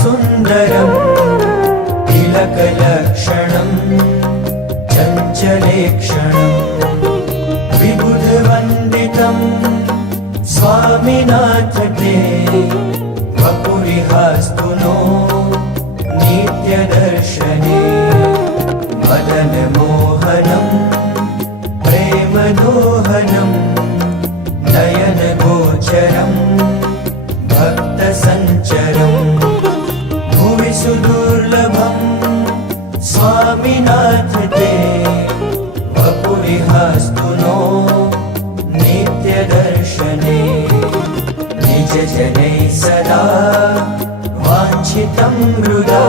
सुन्दरम् तिलकलक्षणम् चञ्चलेक्षणम् विबुधवन्दितम् स्वामिनाथ ते वपुरिहास्तु नो नित्यदर्शने मदनमोहनम् प्रेमदोहनम् नयनगोचरम् भक्तसञ्चरम् भुवि सुदुर्लभम् स्वामिनाथ ते वपुरिहास्तु नो नित्यदर्शने निजजनैः सदा वाञ्छितं हृदा